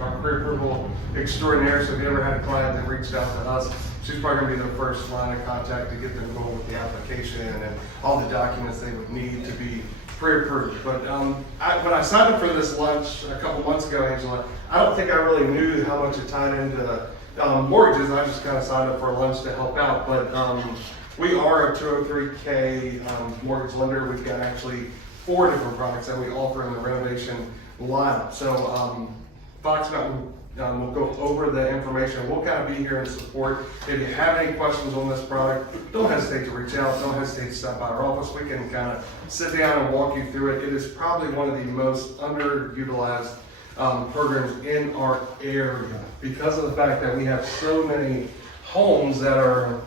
our pre-approval extraordinaire. So if you ever had a client that reached out to us, she's probably going to be the first line of contact to get them going with the application and all the documents they would need to be pre-approved. But when I signed up for this lunch a couple months ago, Angela, I don't think I really knew how much it tied into mortgages. I just kind of signed up for a lunch to help out. But we are a 203K mortgage lender. We've got actually 4 different products that we offer in the renovation lineup. So Fox Mountain will go over the information. We'll kind of be here in support. If you have any questions on this product, don't hesitate to reach out. Don't hesitate to stop by our office. We can kind of sit down and walk you through it. It is probably one of the most underutilized programs in our area because of the fact that we have so many homes that are,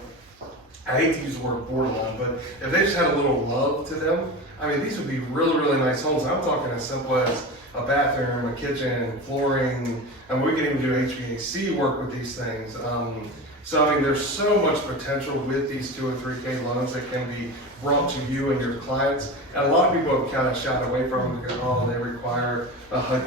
I hate to use the word borderline, but if they just had a little love to them, I mean, these would be really, really nice homes. I'm talking as simple as a bathroom, a kitchen, flooring, and we can even do HVAC work with these things. So, I mean, there's so much potential with these 2 or 3K loans that can be brought to you and your clients. And a lot of people have kind of shied away from them because, oh, they require a HUD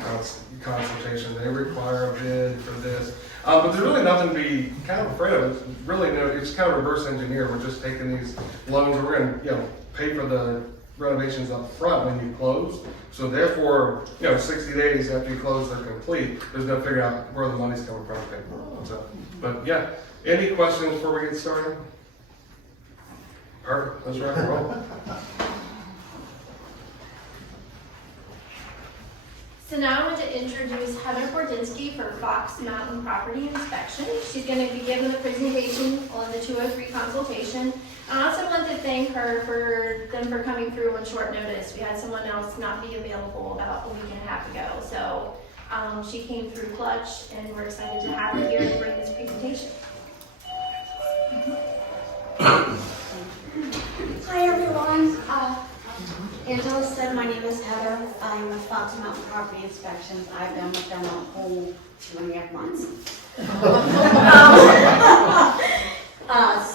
consultation, they require a bid for this. But there's really nothing to be kind of afraid of. It's really it's kind of reverse engineer. We're just taking these loans, we're going to, pay for the renovations up front when you close. So therefore, 60 days after you close, they're complete. There's no figuring out where the money's coming from. So, but yeah, any questions before we get started? Perfect, let's rock and roll. So now I want to introduce Heather Bordenski for Fox Mountain Property Inspection. She's going to be giving the presentation on the 203 consultation. I also want to thank her for coming through on short notice. We had someone else not be available about a week and a half ago. So she came through clutch, and we're excited to have her here to bring this presentation. Hi everyone. Angela said my name is Heather. I'm with Fox Mountain Property Inspections. I've been with them a whole 2.5 months.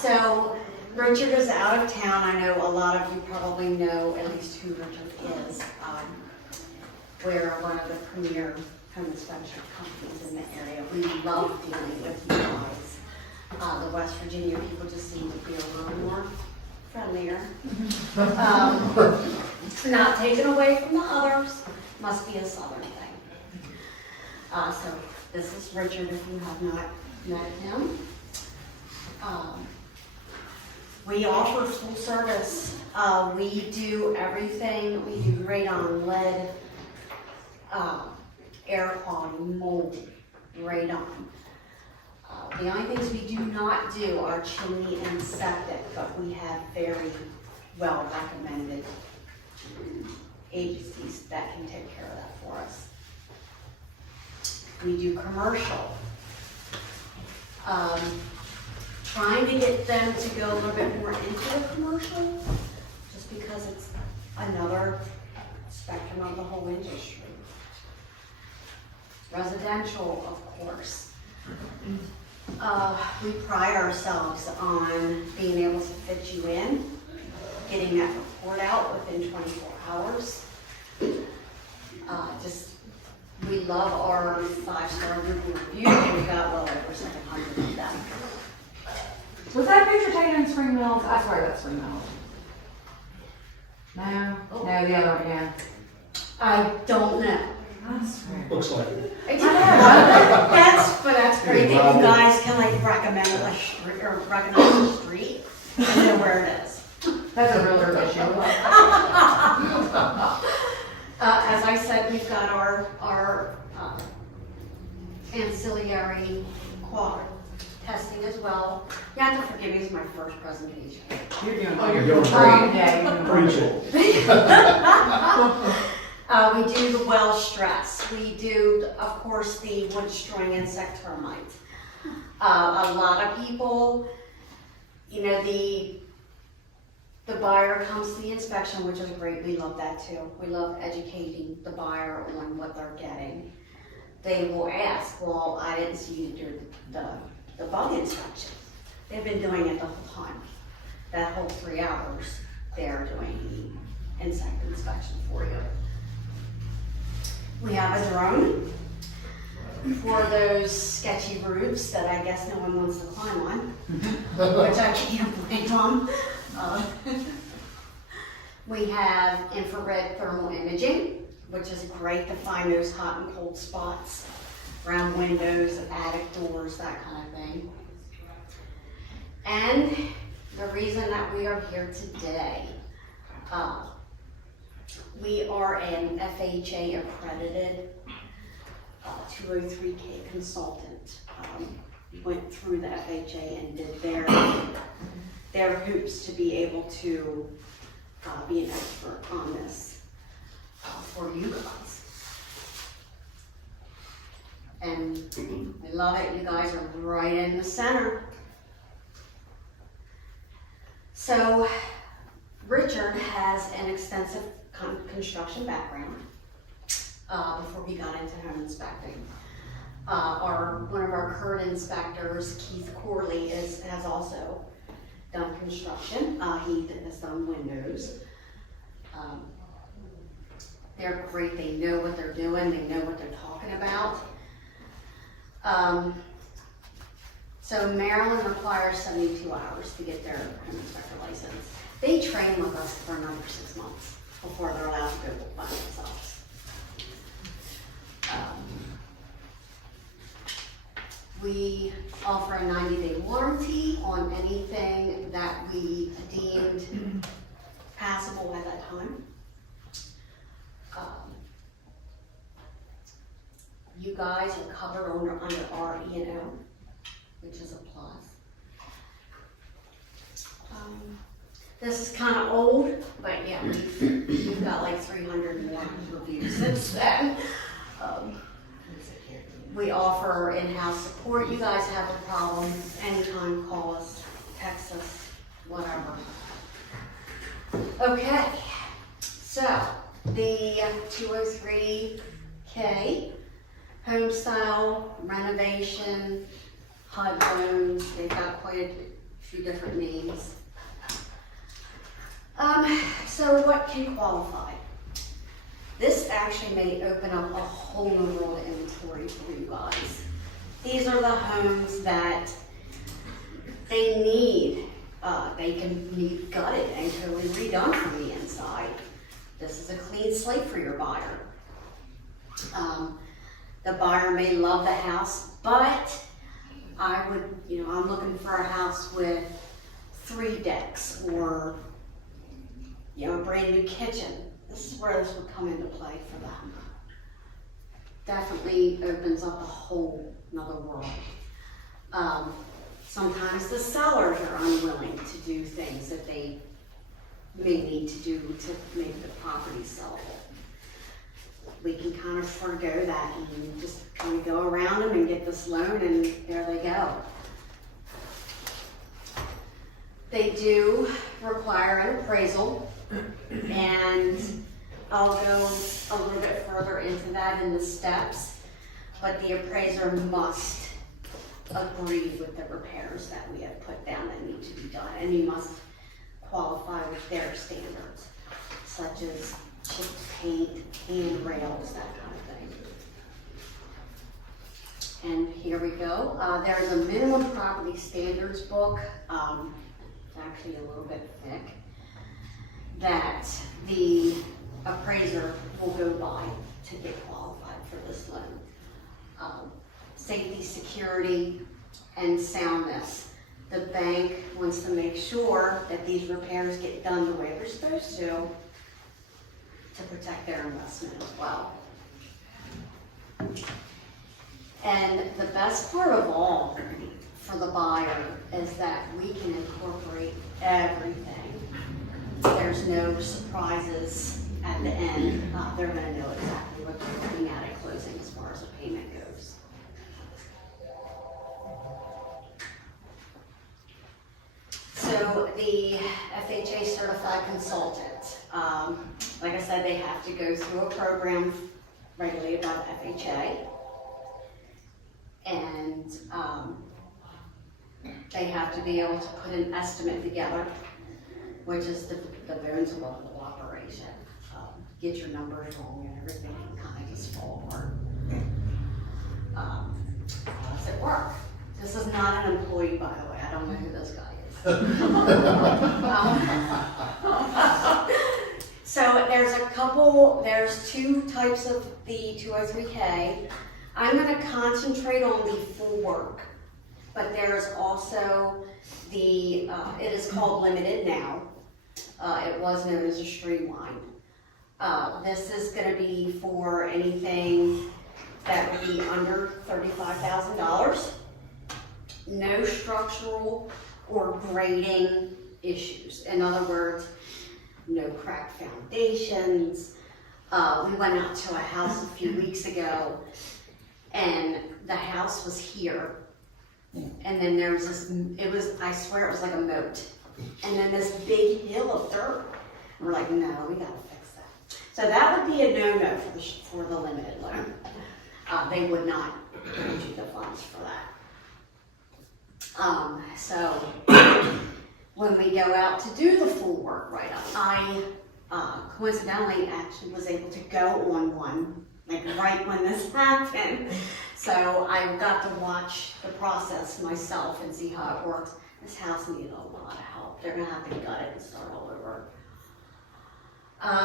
So Richard is out of town. I know a lot of you probably know at least who Richard is. We're one of the premier home inspection companies in the area. We love dealing with you guys. The West Virginia people just seem to be a little more friendlier. Not taken away from the others, must be a southern thing. So this is Richard if you have not met him. We offer full service. We do everything. We do radon, lead, air quality, mold, radon. The only things we do not do are chimney and septic, but we have very well recommended agencies that can take care of that for us. We do commercial. Trying to get them to go a little bit more into the commercial, just because it's another spectrum of the whole industry. Residential, of course. We pride ourselves on being able to fit you in, getting that report out within 24 hours. We love our 5-star Google review, and we got well over 700 of them. Was that picture taken in Spring Mills? I swear that's Spring Mills. No? No, the other one, yeah. I don't know. I swear. Looks like it. That's great. If you guys can recommend a street or recognize a street and know where it is. That's a realtor issue. As I said, we've got our ancillary quad testing as well. You have to forgive me, it's my first presentation. You're doing You're doing great. Yeah, you're doing Preach great. it. We do the well stress. We do, of course, the wood destroying insect termite. A lot of people, the buyer comes to the inspection, which is great. We love that too. We love educating the buyer on what they're getting. They will ask, well, I didn't see you do the bug inspection. They've been doing it the whole time. That whole 3 hours, they're doing the insect inspection for you. We have a drone. for those sketchy roofs that I guess no one wants to climb on, which I can't blame them. We have infrared thermal imaging, which is great to find those hot and cold spots around windows, attic doors, that kind of thing. And the reason that we are here today, we are an FHA accredited 203K consultant. Went through the FHA and did their hoops to be able to be an expert on this for you guys. And I love it, you guys are right in the center. So Richard has an extensive construction background before he got into home inspecting. One of our current inspectors, Keith Corley, has also done construction. He has done windows. They're great, they know what they're doing, they know what they're talking about. So Maryland requires 72 hours to get their home inspector license. They train with us for another 6 months before they're allowed to go by themselves. We offer a 90-day warranty on anything that we deemed passable at that time. You guys are covered under our E&O, which is a plus. This is kind of old, but yeah, we've got like 300 more reviews since then. We offer in-house support. You guys have a problem, anytime, call us, text us, whatever. Okay, so the 203K home style renovation HUD loans. They've got quite a few different names. So what can qualify? This actually may open up a whole new world of inventory for you guys. These are the homes that they need. They can be gutted and totally redone from the inside. This is a clean slate for your buyer. The buyer may love the house, but I'm looking for a house with 3 decks or, a brand new kitchen. This is where this would come into play for them. Definitely opens up a whole nother world. Sometimes the sellers are unwilling to do things that they may need to do to make the property sellable. We can kind of forego that and just kind of go around them and get this loan, and there they go. They do require an appraisal, and I'll go a little bit further into that in the steps, but the appraiser must agree with the repairs that we have put down that need to be done, and he must qualify with their standards, such as chipped paint, handrails, that kind of thing. And here we go. There's a minimum property standards book, it's actually a little bit thick, that the appraiser will go by to get qualified for this loan. Safety, security, and soundness. The bank wants to make sure that these repairs get done the way they're supposed to protect their investment as well. And the best part of all for the buyer is that we can incorporate everything. There's no surprises at the end. They're going to know exactly what they're looking at closing as far as a payment goes. So the FHA certified consultant, like I said, they have to go through a program regulated by the FHA, and they have to be able to put an estimate together, which is the bones of a whole operation. Get your numbers wrong and everything can kind of just fall apart. work. This is not an employee, by the way, I don't know who this guy is. So there's two types of the 203K. I'm gonna concentrate on the full work, but there's also it is called limited now. It was known as a streamlined. This is gonna be for anything that would be under $35,000. No structural or grading issues. In other words, no cracked foundations. We went out to a house a few weeks ago and the house was here. And then there was I swear it was like a moat. And then this big hill of dirt. And we're like, no, we gotta fix that. So that would be a no-no for the limited loan. They would not give you the funds for that. So when we go out to do the full work write-up, I coincidentally actually was able to go on one, like right when this happened. So I got to watch the process myself and see how it works. This house needed a lot of help. They're gonna have to gut it and start all over.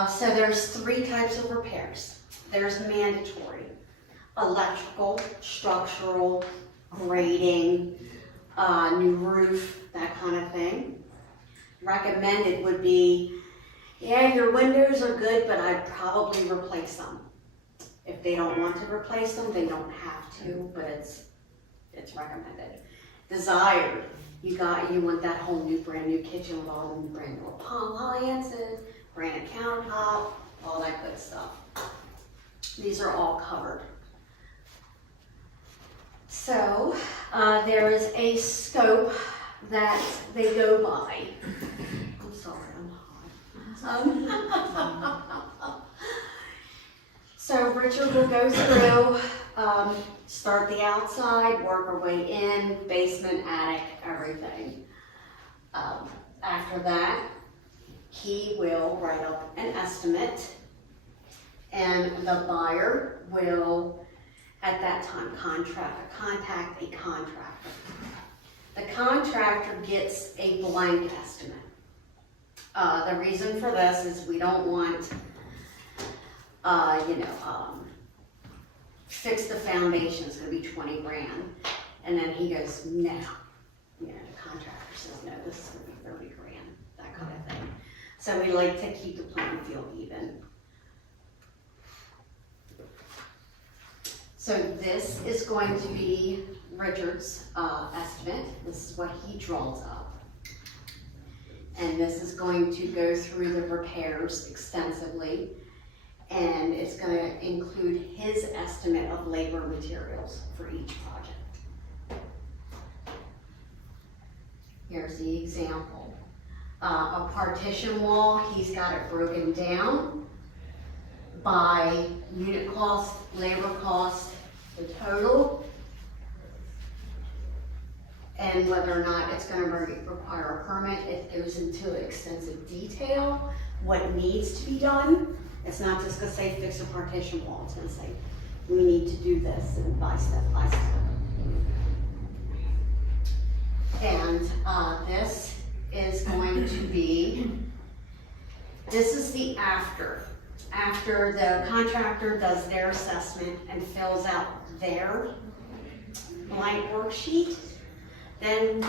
So there's three types of repairs. There's mandatory, electrical, structural, grading, new roof, that kind of thing. Recommended would be, yeah, your windows are good, but I'd probably replace them. If they don't want to replace them, they don't have to, but it's recommended. Desired, you want that whole new, brand new kitchen with all the brand new appliances, granite countertop, all that good stuff. These are all covered. So there is a scope that they go by. I'm sorry, I'm hot. So Richard will go through, start the outside, work our way in, basement, attic, everything. After that, he will write up an estimate, and the buyer will, at that time, contact a contractor. The contractor gets a blank estimate. The reason for this is we don't want, fix the foundation, it's gonna be 20 grand. And then he goes, no. The contractor says, no, this is gonna be 30 grand, that kind of thing. So we like to keep the playing field even. So this is going to be Richard's estimate. This is what he draws up. And this is going to go through the repairs extensively. And it's going to include his estimate of labor materials for each project. Here's the example. A partition wall, he's got it broken down by unit cost, labor cost, the total, and whether or not it's going to require a permit. It goes into extensive detail, what needs to be done. It's not just going to say fix a partition wall. It's going to say we need to do this and by step by step. And this is going to be, this is the after the contractor does their assessment and fills out their blank worksheet. Then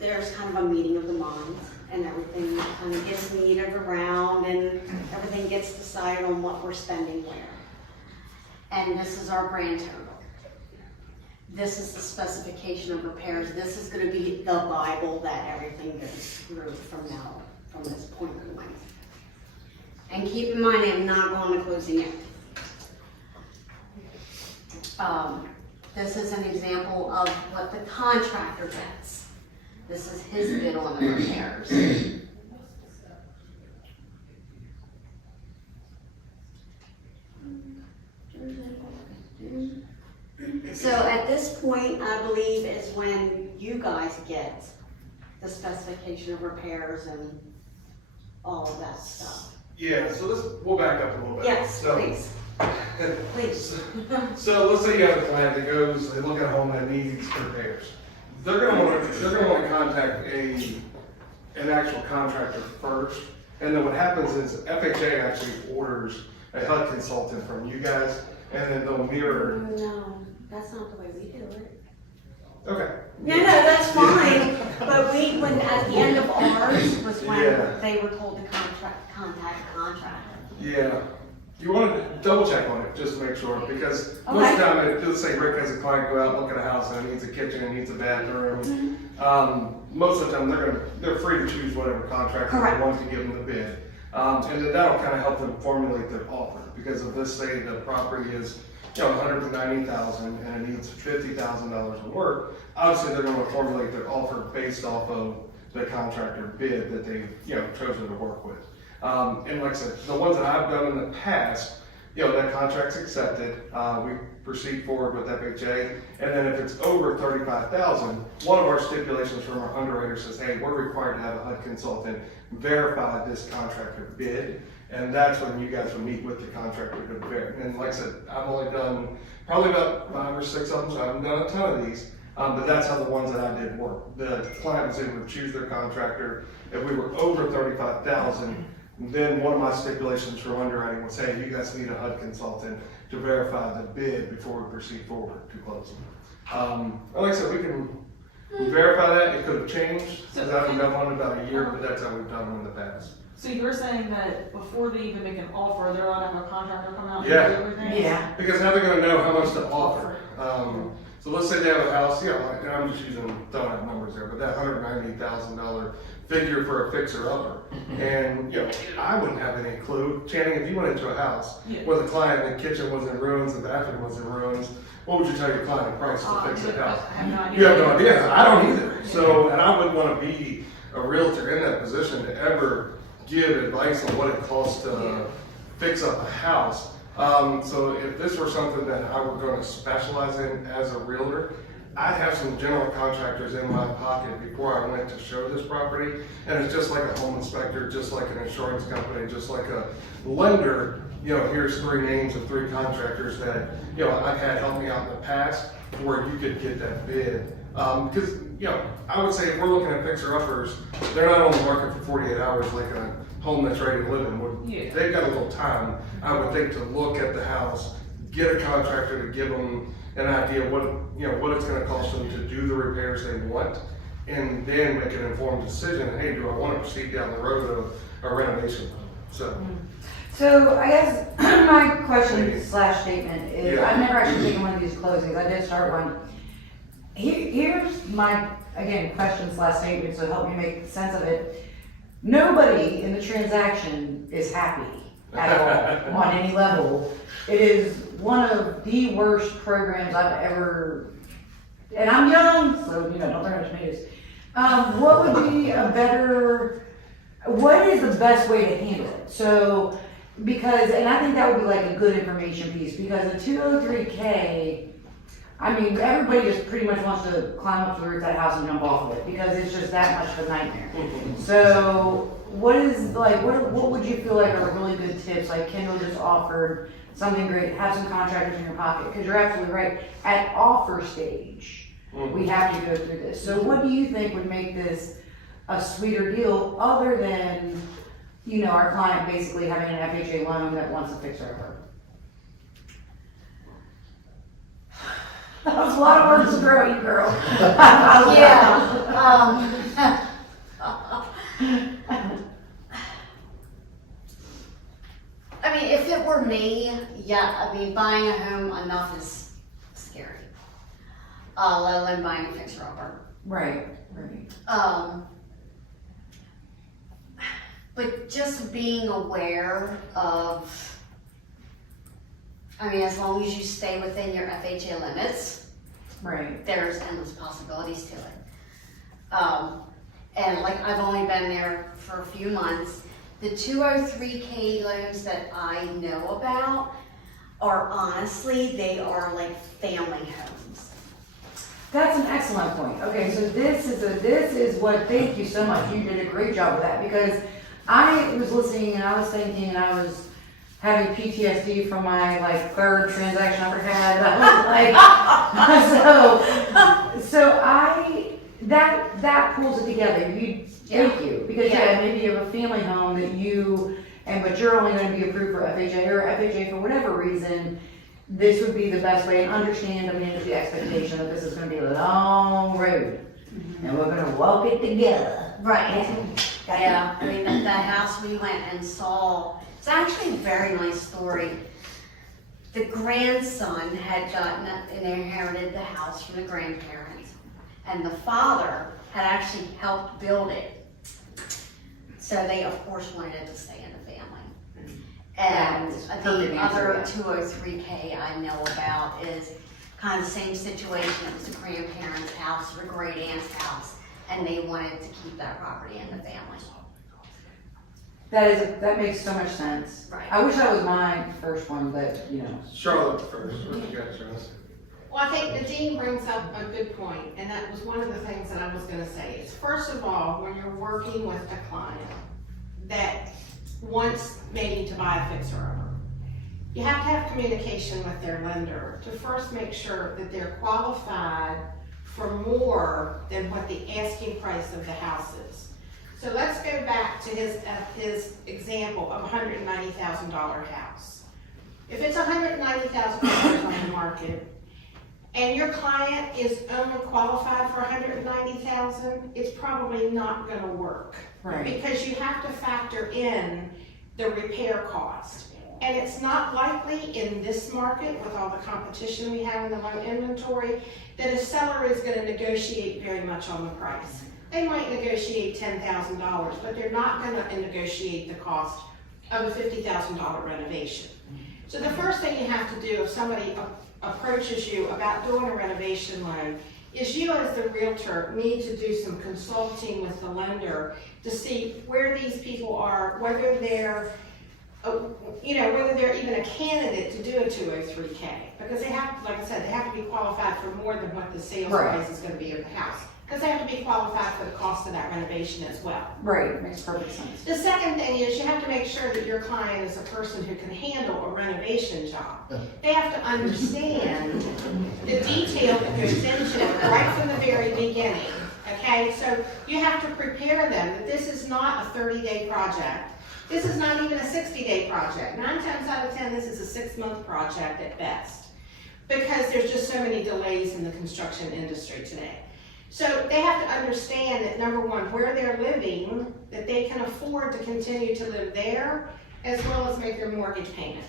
there's kind of a meeting of the minds and everything kind of gets meted around and everything gets decided on what we're spending where. And this is our grand total. This is the specification of repairs. This is going to be the Bible that everything goes through from this point on. And keep in mind, I'm not going to closing it. This is an example of what the contractor gets. This is his bid on the repairs. So at this point, I believe, is when you guys get the specification of repairs and all of that stuff. Yeah, so we'll back up a little bit. Yes, So, please. Please. So let's say you have a client that goes, they look at a home that needs repairs. They're gonna wanna contact an actual contractor first. And then what happens is FHA actually orders a HUD consultant from you guys, and then they'll mirror. No, that's not the way we do it. Okay. No, that's fine, but when, at the end of ours was when Yeah. they were told to contact a contractor. Yeah. You want to double check on it, just to make sure, because most of the time, let's say Rick has a client go out, look at a house, and it needs a kitchen, it needs a bathroom. Most of the time, they're free to choose whatever contractor Correct. they want to give them the bid. And then that'll kind of help them formulate their offer, because if let's say the property is, $190,000 and it needs $50,000 of work, obviously they're going to formulate their offer based off of the contractor bid that they've, chosen to work with. And like I said, the ones that I've done in the past, that contract's accepted, we proceed forward with FHA, and then if it's over $35,000, one of our stipulations from our underwriter says, hey, we're required to have a HUD consultant verify this contractor bid, and that's when you guys will meet with the contractor to verify. And like I said, I've only done probably about 5 or 6 of them, so I haven't done a ton of these, but that's how the ones that I did work. The client was able to choose their contractor. If we were over $35,000, then one of my stipulations for underwriting would say, you guys need a HUD consultant to verify the bid before we proceed forward to closing. Like I said, we can verify that. It could have changed, because I haven't done one in about a year, but that's how we've done them in the past. So you're saying that before they even make an offer, they're allowed to have a contractor come out and Yeah. do everything? Yeah. Because now they're gonna know how much to offer. So let's say they have a house, like, and I'm just throwing out numbers there, but that $190,000 figure for a fixer-upper. And, I wouldn't have any clue. Channing, if you went into a house Yeah. with a client, the kitchen was in ruins, the bathroom was in ruins, what would you tell your client the price to fix the house? I have no idea. You have no idea. I don't either. So, and I wouldn't want to be a realtor in that position to ever give advice on what it costs to fix up a house. So if this were something that I were going to specialize in as a realtor, I'd have some general contractors in my pocket before I went to show this property. And it's just like a home inspector, just like an insurance company, just like a lender. Here's 3 names of 3 contractors that, I've had help me out in the past where you could get that bid. Because, I would say if we're looking at fixer-uppers, they're not on the market for 48 hours like a home that's ready to live in. Yeah. They've got a little time, I would think, to look at the house, get a contractor to give them an idea what it's gonna cost them to do the repairs they want, and then make an informed decision, hey, do I wanna proceed down the road of a renovation? So, So I guess my question / statement is, Yeah. I've never actually taken one of these closings. I did start one. Here's my, again, question / statement, so help me make sense of it. Nobody in the transaction is happy at all on any level. It is one of the worst programs I've ever, and I'm young, so don't throw much tomatoes. What would be what is the best way to handle it? So, because, and I think that would be like a good information piece, because the 203K, I mean, everybody just pretty much wants to climb up to the roof of that house and jump off of it, because it's just that much of a nightmare. So, what would you feel like are really good tips? Like Kendall just offered something great, have some contractors in your pocket, because you're absolutely right. At offer stage, we have to go through this. So what do you think would make this a sweeter deal, other than, our client basically having an FHA loan that wants to fix her over? That was a lot of words to throw at you, girl. I mean, if it were me, buying a home enough is scary. Let alone buying a fixer-upper. Right. But just being aware of, as long as you stay within your FHA limits, Right. there's endless possibilities to it. And like, I've only been there for a few months. The 203K loans that I know about are honestly, they are like family homes. That's an excellent point. Okay, so this is what, thank you so much. You did a great job with that, because I was listening and I was thinking and I was having PTSD from my like third transaction I ever had. I was like, that pulls it together. Thank you, because maybe you have a family home that but you're only going to be approved for FHA or FHA for whatever reason. This would be the best way, and understand and manage the expectation that this is going to be a long road, and we're going to walk it together. Right. Yeah, I mean, the house we went and saw, it's actually a very nice story. The grandson had inherited the house from the grandparents, and the father had actually helped build it. So they, of course, wanted it to stay in the family. And the other 203K I know about is kind of the same situation. It was the grandparents' house, or great aunt's house, and they wanted to keep that property in the family. That makes so much sense. Right. I wish that was my first one, but Charlotte first, what you got, Charlotte? Well, I think Nadine brings up a good point, and that was one of the things that I was gonna say, is first of all, when you're working with a client that wants maybe to buy a fixer-upper, you have to have communication with their lender to first make sure that they're qualified for more than what the asking price of the house is. So let's go back to his example of a $190,000 house. If it's $190,000 on the market, and your client is only qualified for $190,000, it's probably not gonna work. Right. Because you have to factor in the repair cost. And it's not likely in this market, with all the competition we have in the low inventory, that a seller is gonna negotiate very much on the price. They might negotiate $10,000, but they're not gonna negotiate the cost of a $50,000 renovation. So the first thing you have to do if somebody approaches you about doing a renovation loan is you as the realtor need to do some consulting with the lender to see where these people are, whether they're whether they're even a candidate to do a 203K. Because they have, like I said, they have to be qualified for more than what the sales price is gonna be of the house. Because they have to be qualified for the cost of that renovation as well. Right, makes perfect sense. The second thing is you have to make sure that your client is a person who can handle a renovation job. They have to understand the detail that goes into it right from the very beginning, okay? So you have to prepare them that this is not a 30-day project. This is not even a 60-day project. 9 times out of 10, this is a 6-month project at best, because there's just so many delays in the construction industry today. So they have to understand that, number one, where they're living, that they can afford to continue to live there, as well as make their mortgage payment.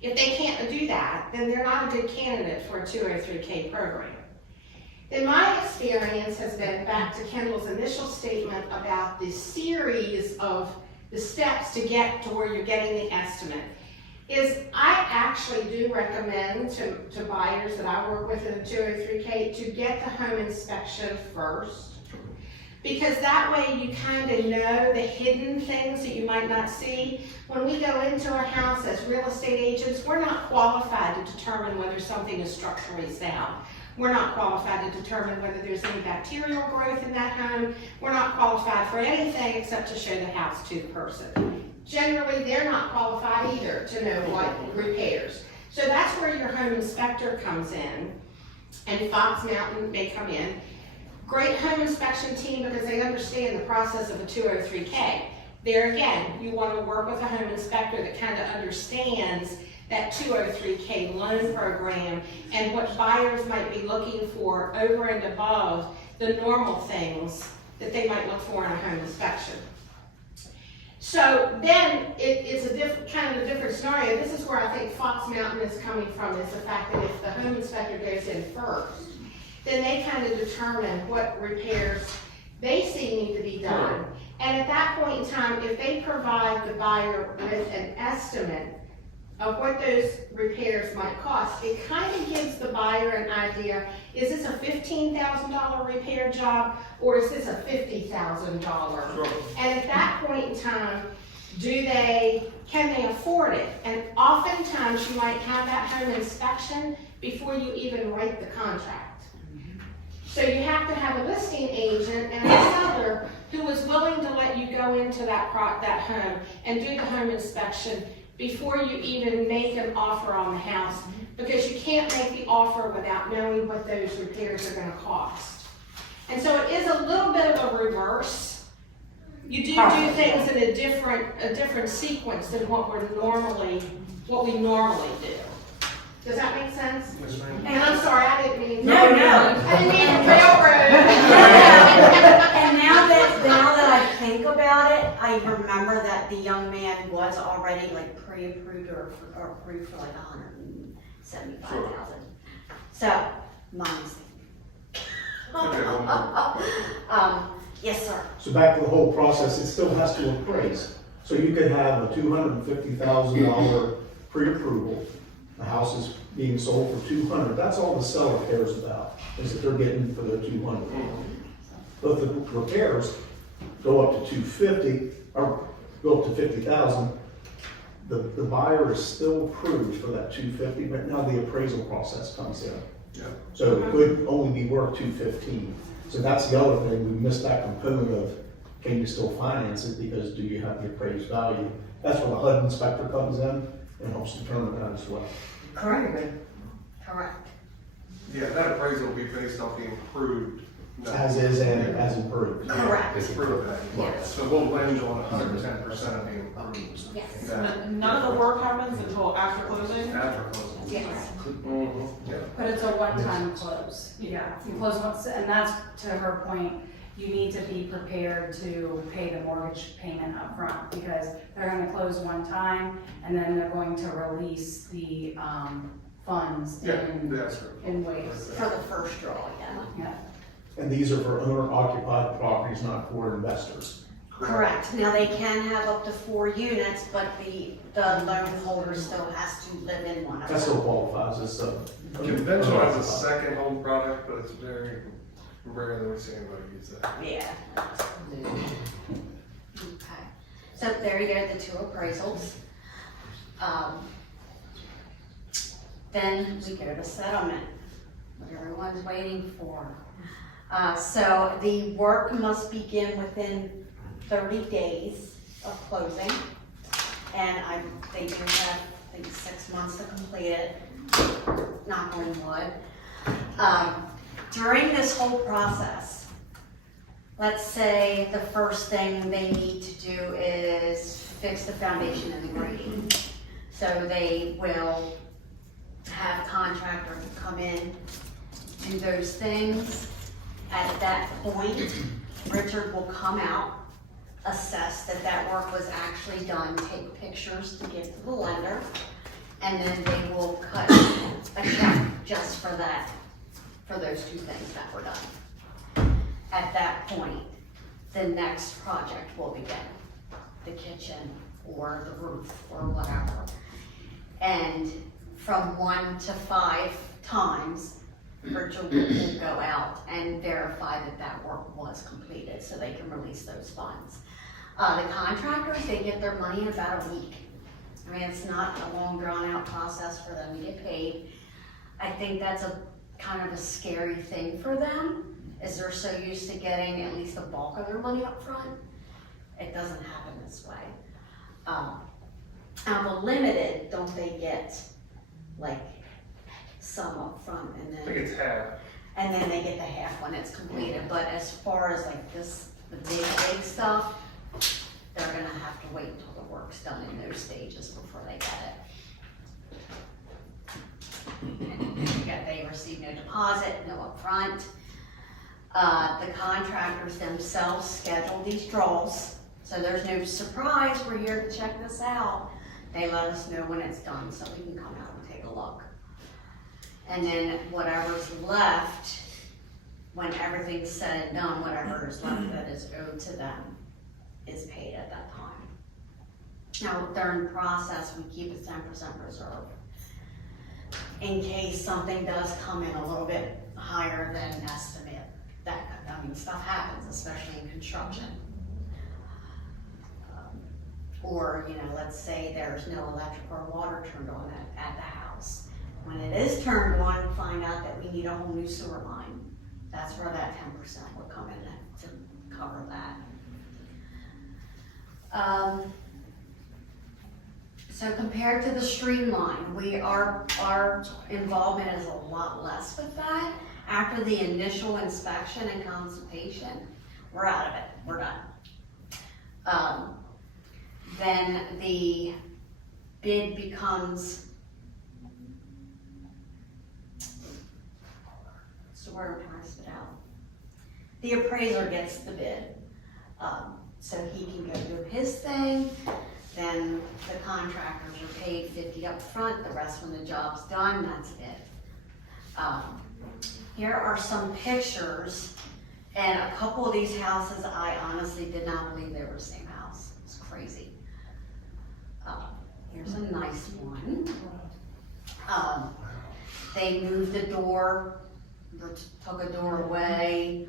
If they can't do that, then they're not a good candidate for a 203K program. Then my experience has been, back to Kendall's initial statement about the series of the steps to get to where you're getting the estimate, is I actually do recommend to buyers that I work with in the 203K to get the home inspection first. Because that way you kind of know the hidden things that you might not see. When we go into a house as real estate agents, we're not qualified to determine whether something is structurally sound. We're not qualified to determine whether there's any bacterial growth in that home. We're not qualified for anything except to show the house to the person. Generally, they're not qualified either to know what repairs. So that's where your home inspector comes in, and Fox Mountain may come in. Great home inspection team, because they understand the process of a 203K. There again, you want to work with a home inspector that kind of understands that 203K loan program and what buyers might be looking for over and above the normal things that they might look for in a home inspection. So then it's a different scenario. This is where I think Fox Mountain is coming from, is the fact that if the home inspector goes in first, then they kind of determine what repairs they see need to be done. And at that point in time, if they provide the buyer with an estimate of what those repairs might cost, it kind of gives the buyer an idea, is this a $15,000 repair job, or is this a $50,000? Sure. And at that point in time, can they afford it? And oftentimes you might have that home inspection before you even write the contract. So you have to have a listing agent and a seller who is willing to let you go into that home and do the home inspection before you even make an offer on the house, because you can't make the offer without knowing what those repairs are gonna cost. And so it is a little bit of a reverse. You do things in a different sequence than what we normally do. Does that make sense? Yes, ma'am. And I'm sorry, I didn't mean. No. I didn't mean to railroad. And now that I think about it, I remember that the young man was already like pre-approved or approved for like $175,000. So, my mistake. Okay, one more. Yes, sir. So back to the whole process, it still has to appraise. So you could have a $250,000 pre-approval, the house is being sold for 200, that's all the seller cares about, is that they're getting for the 200. But if the repairs go up to 250, or go up to 50,000, the buyer is still approved for that 250, but now the appraisal process comes in. Yeah. So it could only be worth 215. So that's the other thing, we missed that component of, can you still finance it, because do you have the appraised value? That's where the HUD inspector comes in and helps determine that as well. Correct. Yeah, that appraisal will be based off the improved. As is and as improved. Correct. Improved value. Yes. So we'll lend on 110% of the improved. Yes. That- None of the work happens until after closing? After closing. Yes. Mhm, yeah. But it's a one-time close. Yeah, you close once, and that's to her point, you need to be prepared to pay the mortgage payment up front because they're gonna close one time and then they're going to release the, funds Yeah, in, that's right. in waves. For the first draw, yeah. Yeah. And these are for owner-occupied properties, not for investors. Correct. Now, they can have up to 4 units, but the loan holder still has to live in one of That still them. qualifies as a. Conventional has a second home product, but it's very rare that we see anybody use that. Yeah. Okay. So there you go, the 2 appraisals. Then we go to settlement, what everyone's waiting for. So the work must begin within 30 days of closing. And they do have, I think, 6 months to complete it, knock on wood. During this whole process, let's say the first thing they need to do is fix the foundation and the grading. So they will have contractors come in, do those things. At that point, Richard will come out, assess that work was actually done, take pictures to give to the lender, and then they will cut a check just for that, for those 2 things that were done. At that point, the next project will begin, the kitchen or the roof or whatever. And from 1 to 5 times, Richard will go out and verify that work was completed so they can release those funds. The contractors, they get their money in about a week. I mean, it's not a long drawn out process for them to get paid. I think that's a kind of a scary thing for them, is they're so used to getting at least the bulk of their money up front. It doesn't happen this way. Now the limited, don't they get like some up front and I think then, it's half. and then they get the half when it's completed? But as far as like this, the big stuff, they're gonna have to wait until the work's done in those stages before they get it. They receive no deposit, no upfront. The contractors themselves schedule these draws, so there's no surprise, we're here to check this out. They let us know when it's done so we can come out and take a look. And then whatever's left, when everything's said and done, whatever is left that is owed to them is paid at that time. Now, during the process, we keep a 10% reserve in case something does come in a little bit higher than an estimate. Stuff happens, especially in construction. Or, let's say there's no electric or water turned on at the house. When it is turned on, find out that we need a whole new sewer line. That's where that 10% would come in to cover that. So compared to the streamline, our involvement is a lot less with that. After the initial inspection and consultation, we're out of it, we're done. Then the bid becomes, what's the word I'm trying to spit out? The appraiser gets the bid. So he can go do his thing, then the contractors are paid 50 up front. The rest when the job's done, that's it. Here are some pictures, and a couple of these houses, I honestly did not believe they were the same house. It's crazy. Here's a nice one. They moved the door, took a door away.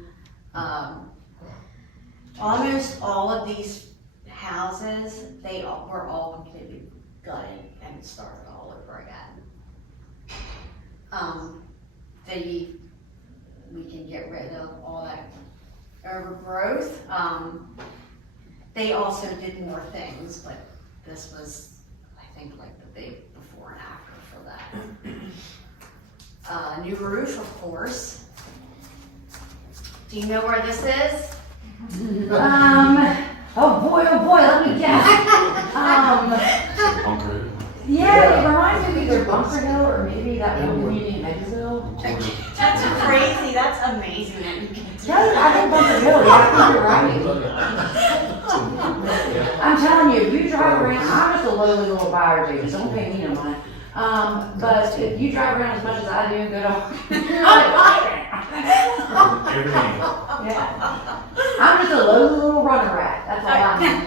Almost all of these houses, were all completely gutted and started all over again. We can get rid of all that overgrowth. They also did more things, but this was, I think, like the big before and after for that. New roof, of course. Do you know where this is? Oh boy, let me guess. Yeah, it reminds me of either Bunker Hill or maybe that one community in Edgersville. That's crazy, that's amazing that you can do Yeah, I think Bunker Hill, yeah, I think you're right. I'm telling you, if you drive around, I'm just a lowly little buyer, Jason, don't pay me no money. But if you drive around as much as I do and go to, yeah. I'm just a lowly little runner rat, that's all I am.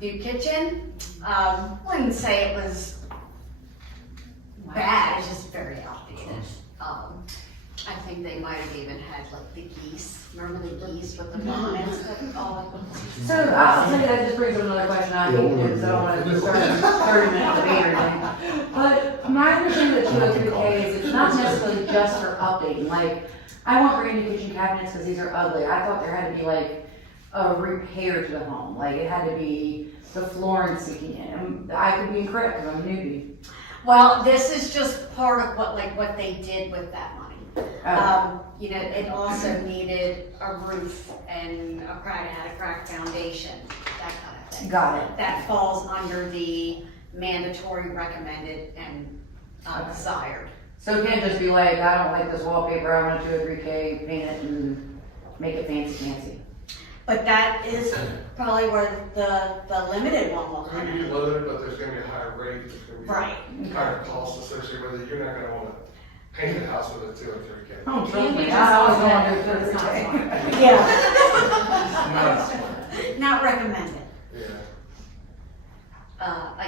New kitchen, wouldn't say it was bad, it's just very outdated. I think they might have even had like the geese, remember the geese with the bonnets that all. So I'll tell you, that just brings up another question I hate to do, because I don't want to start a 30-minute debate or anything. But my understanding of the 203K is it's not necessarily just for updating. Like, I want brand new kitchen cabinets because these are ugly. I thought there had to be like a repair to the home. Like it had to be the flooring sinking in. I could be incorrect because I'm a newbie. Well, this is just part of what they did with that money. It also needed a roof and it had a cracked foundation, that kind of thing. Got it. That falls under the mandatory, recommended, and desired. So it can't just be like, I don't like this wallpaper, I want a 203K, paint it and make it fancy. But that is probably where the limited one will come Maybe in. limited, but there's gonna be a higher rate, there's gonna be Right. higher cost associated with it. You're not gonna wanna paint the house with a 203K. Oh, trust me, Maybe I always just want to do it's not 203K. Yeah. Not recommended. Yeah.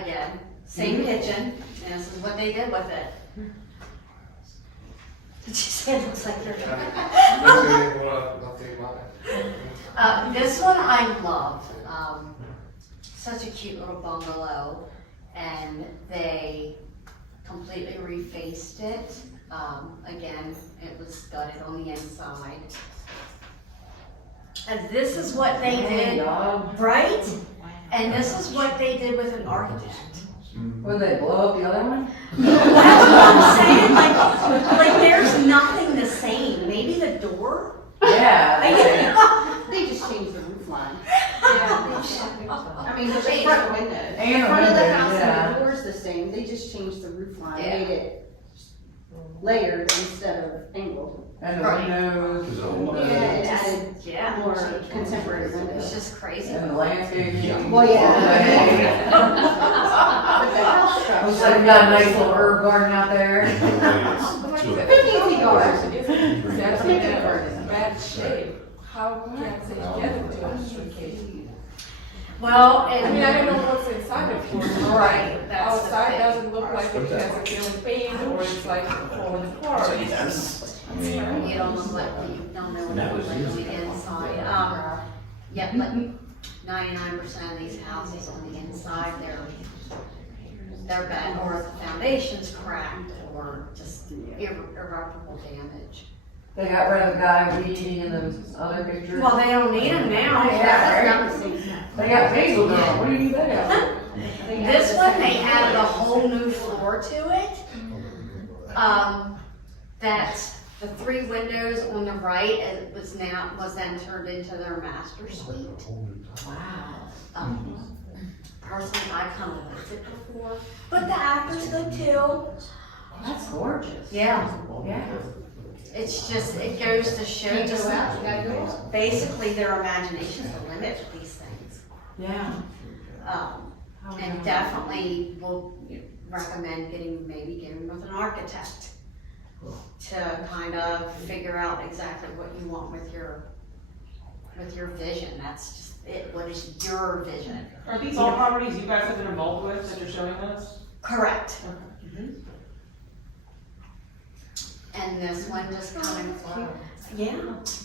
Again, same kitchen, and this is what they did with it. Did you say it looks like they're? This one I love. Such a cute little bungalow, and they completely refaced it. Again, it was gutted on the inside. And this is what they did, right? And this is what they did with an architect. Would they blow up the other one? That's what I'm saying, like there's nothing the same. Maybe the door? Yeah. They just changed the roof line. I I mean, the front windows. And the Front of the windows, house yeah. and the door's the same, they just changed the roof line, Yeah. made it layered instead of angled. And the Right. windows. Yeah, it added Yeah. more contemporary It's windows. just crazy. And the landscaping. Well, yeah. But the house structure. Looks like we got a nice little herb garden out there. 15 feet That's guard. in bad shape. How can they get it to us? Well, I mean, I don't know what's inside of it. Right, that's the Outside thing. doesn't look like it has a feeling paint or it's like falling apart. You don't look like, you don't know what it looks like on the inside. Yeah, but 99% of these houses on the inside, they're bad, or the foundation's cracked, or just irreparable damage. They got rid of the guy weeding in the other picture. Well, they don't need them now. Yeah, right. They got basil going, what do you think they got? This one, they added a whole new floor to it. That the 3 windows on the right, it was then turned into their master suite. Wow. Personally, I kind of liked it before, but the actors good too. That's gorgeous. Yeah, Yeah. it's just, it goes to show just basically their imagination's the limit with these things. Yeah. And definitely will recommend getting with an architect to kind of figure out exactly what you want with your vision. That's just it. What is your vision? Are these all properties you guys have been involved with that you're showing us? Correct. Okay. And this one just kind of, yeah,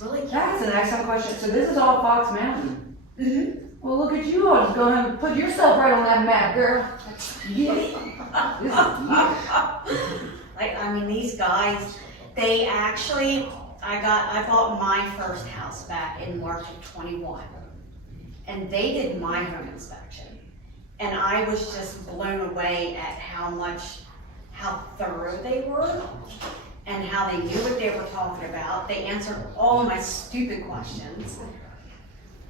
really cute. That's an excellent question. So this is all Fox Mountain. Mm-hmm. Well, look at you all just go ahead and put yourself right on that map, girl. Yeah. This is Like, I mean, these guys, they actually, I bought my first house back in March of 21. And they did my home inspection. And I was just blown away at how thorough they were and how they knew what they were talking about. They answered all my stupid questions.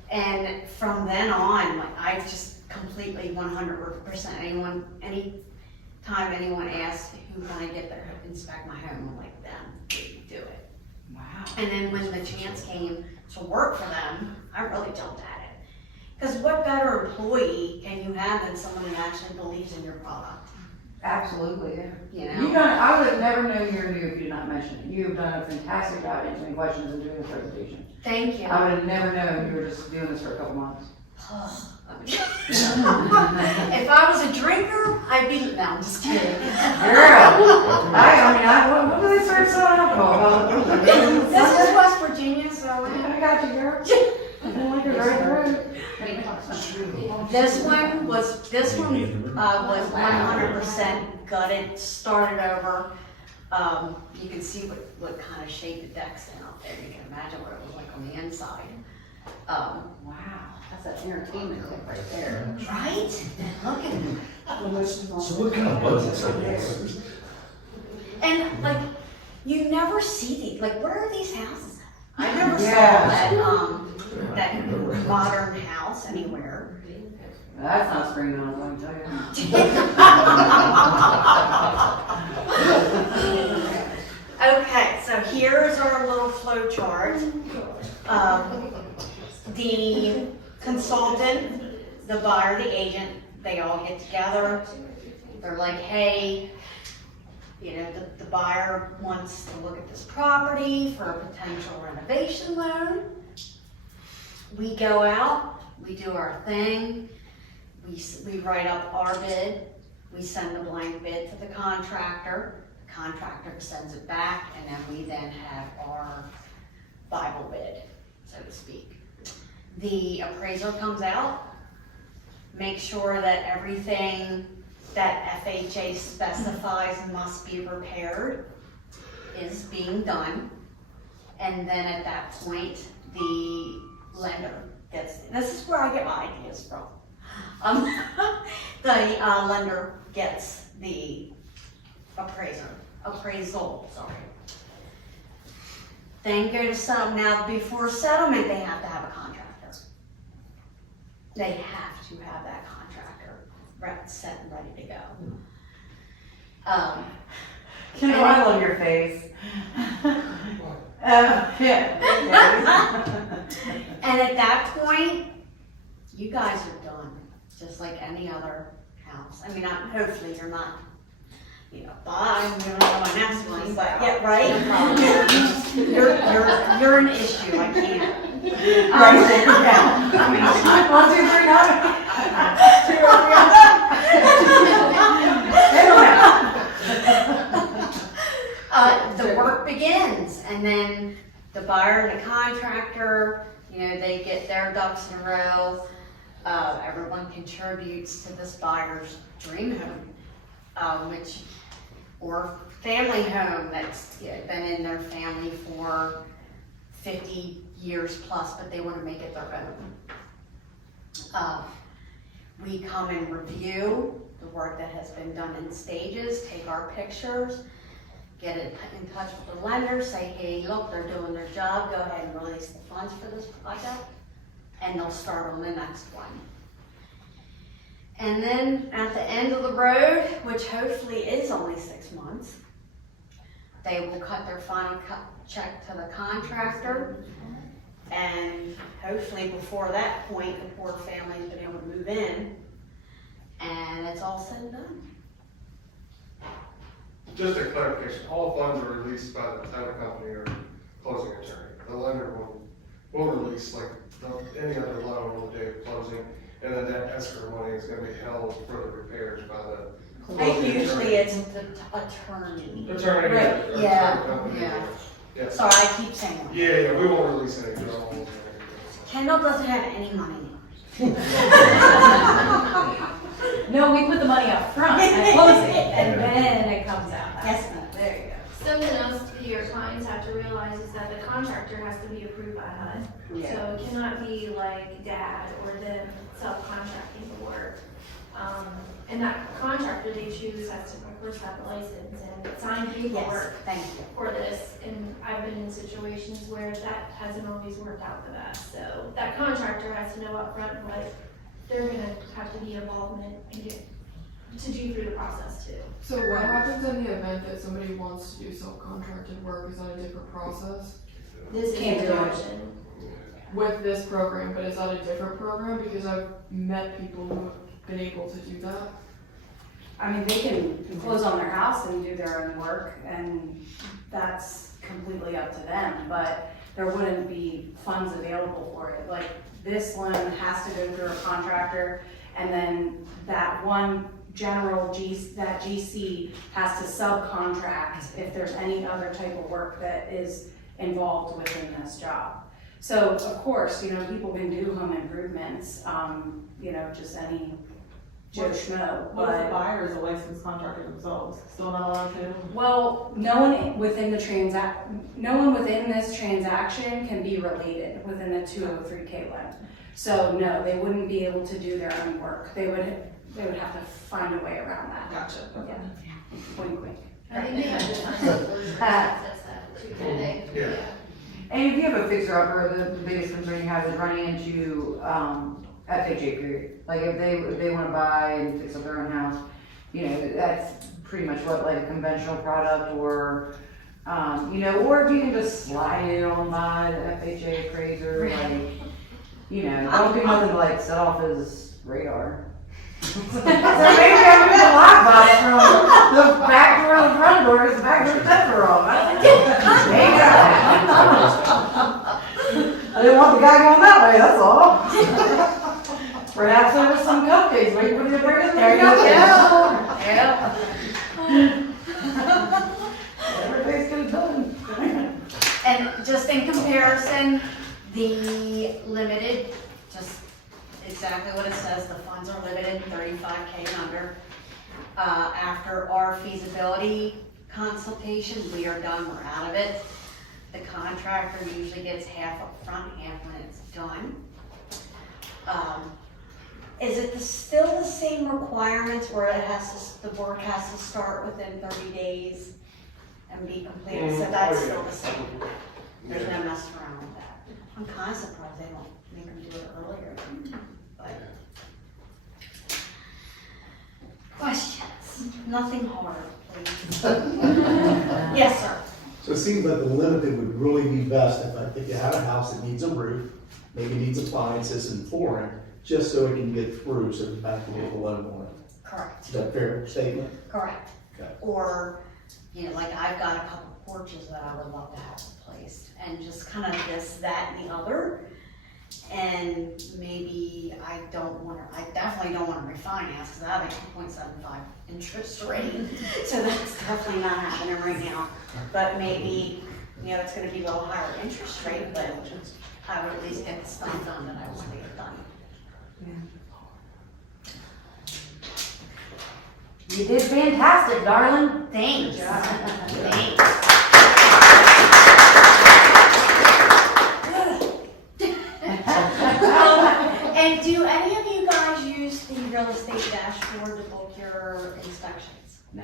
And from then on, like, I've just completely 100% anytime anyone asks who can I get there to inspect my home, I'm like, them, do it. wow. And then when the chance came to work for them, I really jumped at it. Because what better employee can you have than someone who actually believes in your product? Absolutely, yeah. You know? I would have never known you're new if you did not mention it. You've done a fantastic job answering questions and doing the presentation. Thank you. I would have never known you were just doing this for a couple months. If I was a drinker, I'd be, no, I'm just kidding. Girl, what do they serve selling alcohol? This is West Virginia, so. I got you, girl. I don't like it right through. This one was 100% gutted, started over. You can see what kind of shape the deck's in out there. You can imagine what it was like on the inside. Wow, that's an entertainment tip right there. Right? Look at So what kind of budgets are these? And like, you never see these, like, where are these houses at? I never Yeah. saw that modern house anywhere. That's not spring on, let me tell you. Okay, so here's our little flow chart. The consultant, the buyer, the agent, they all get together. They're like, hey, you know, the buyer wants to look at this property for a potential renovation loan. We go out, we do our thing, we write up our bid, we send the blank bid to the contractor sends it back, and then we have our Bible bid, so to speak. The appraiser comes out, makes sure that everything that FHA specifies must be repaired is being done. And then at that point, the lender this is where I get my ideas from. The lender gets the appraisal, sorry. Then go to settlement. Now, before settlement, they have to have a contractor. They have to have that contractor set and ready to go. You know, I love your face. Yeah. And at that point, you guys are done, just like any other house. I mean, hopefully you're not, you know, bye, moving on to my next one, but yeah, right? You're an issue, I can't. Right, yeah. I mean, 1, 2, 3, not. The work begins, and then the buyer and the contractor, you know, they get their ducks in a row. Everyone contributes to this buyer's dream home, or family home that's been in their family for 50 years plus, but they want to make it their own. We come and review the work that has been done in stages, take our pictures, get in touch with the lender, say, hey, look, they're doing their job, go ahead and release the funds for this project, and they'll start on the next one. And then at the end of the road, which hopefully is only 6 months, they will cut their final check to the contractor. And hopefully before that point, the poor family's been able to move in, and it's all said and done. Just a clarification, all funds are released by the title company or closing attorney. The lender will release like any other loan on the day of closing, and then that escrow money is gonna be held for the repairs by the closing Usually attorney. it's the attorney. Attorney, Right, or yeah, title company. yeah. Yes. Sorry, I keep saying that. Yeah, we won't release any bills. Kendall doesn't have any money. No, we put the money up front at closing, and then it comes out. Yes, There you go. Something else your clients have to realize is that the contractor has to be approved by HUD. Yeah. So it cannot be like dad or them subcontracting the work. And that contractor they choose has to, of course, have a license and sign Yes, paperwork thank you. for this. And I've been in situations where that hasn't always worked out the best. So that contractor has to know upfront what they're gonna have to be involvement and get to do through the process too. So what happens in the event that somebody wants to do self-contracted work? Is that a different process This is Can't an do it. option. with this program, but is that a different program? Because I've met people who have been able to do that. I mean, they can close on their house and do their own work, and that's completely up to them, but there wouldn't be funds available for it. Like, this loan has to go through a contractor, and then that one general that GC has to subcontract if there's any other type of work that is involved within this job. So, of course, people can do home improvements, just any Joe Schmo, What if the but, buyer is a licensed contractor themselves? Still not allowed to? well, no one within this transaction can be related within the 203K loan. So, no, they wouldn't be able to do their own work. They would have to find a way around that. Gotcha. Yeah. Wink, wink. I think they have the time to close that's that too, can they? Yeah. And if you have a fixer-upper, the biggest concern you have is running into, FHA period. Like if they wanna buy and fix up their own house, that's pretty much what like a conventional product or, or if you can just slide it on by the FHA appraiser, don't do nothing to like set off his radar. So maybe I moved the lockbox from the back door to the front door, because the back door shutter off. I didn't want the guy going that way, that's all. Perhaps there was some cupcakes waiting for the appraiser. There you go. Yeah. Everybody's gonna done. And just in comparison, the limited, just exactly what it says, the funds are limited, 35K and under. After our feasibility consultation, we are done, we're out of it. The contractor usually gets half up front, half when it's done. Is it still the same requirements where the work has to start within 30 days and be completed? So that's still the same. There's no messing around with that. I'm kind of surprised they don't make them do it earlier. But questions? Nothing hard, please. Yes, sir. So it seems like the limited would really be best if you have a house that needs a roof, maybe needs appliances and flooring, just so it can get through, so the bank can get the loan on it. Correct. Is that a fair statement? Correct. Okay. Or, like I've got a couple porches that I would love to have replaced, and just kind of this, that, and the other. And maybe I definitely don't want to refinance, because I have a 2.75 interest rate, so that's definitely not happening right now. But maybe, it's gonna be a little higher interest rate, but I would at least get the stuff done that I want to get done. You did fantastic, darling. Thanks. Good job. Thanks. And do any of you guys use the real estate dashboard to book your inspections? No.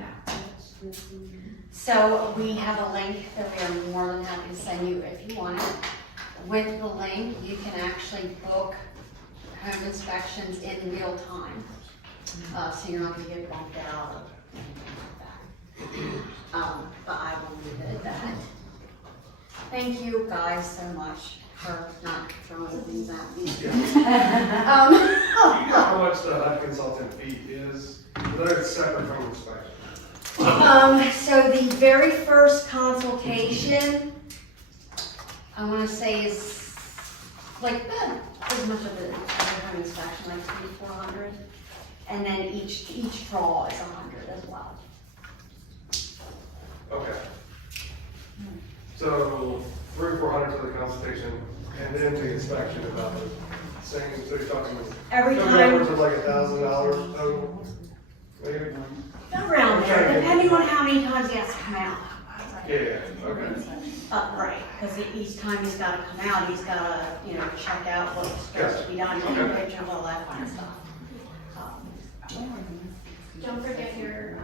So we have a link that we are more than happy to send you if you want it. With the link, you can actually book home inspections in real time. So you're not gonna get bumped out or anything like that. But I will leave it at that. Thank you guys so much for not throwing things at me. You know how much the HUD consultant fee is? Whether it's separate from inspection. So the very first consultation, I wanna say is like, as much of a home inspection, like $300-400. And then each draw is $100 as well. Okay. So, $300-400 for the consultation, and then the inspection about the same, so you're talking Every something time, upwards of like $1,000 total, maybe? around there, depending on how many times he has to come out. Yeah, okay. Right, because each time he's gotta come out, he's gotta, check out what's supposed to be done, take a picture of all that kind of stuff. Don't forget your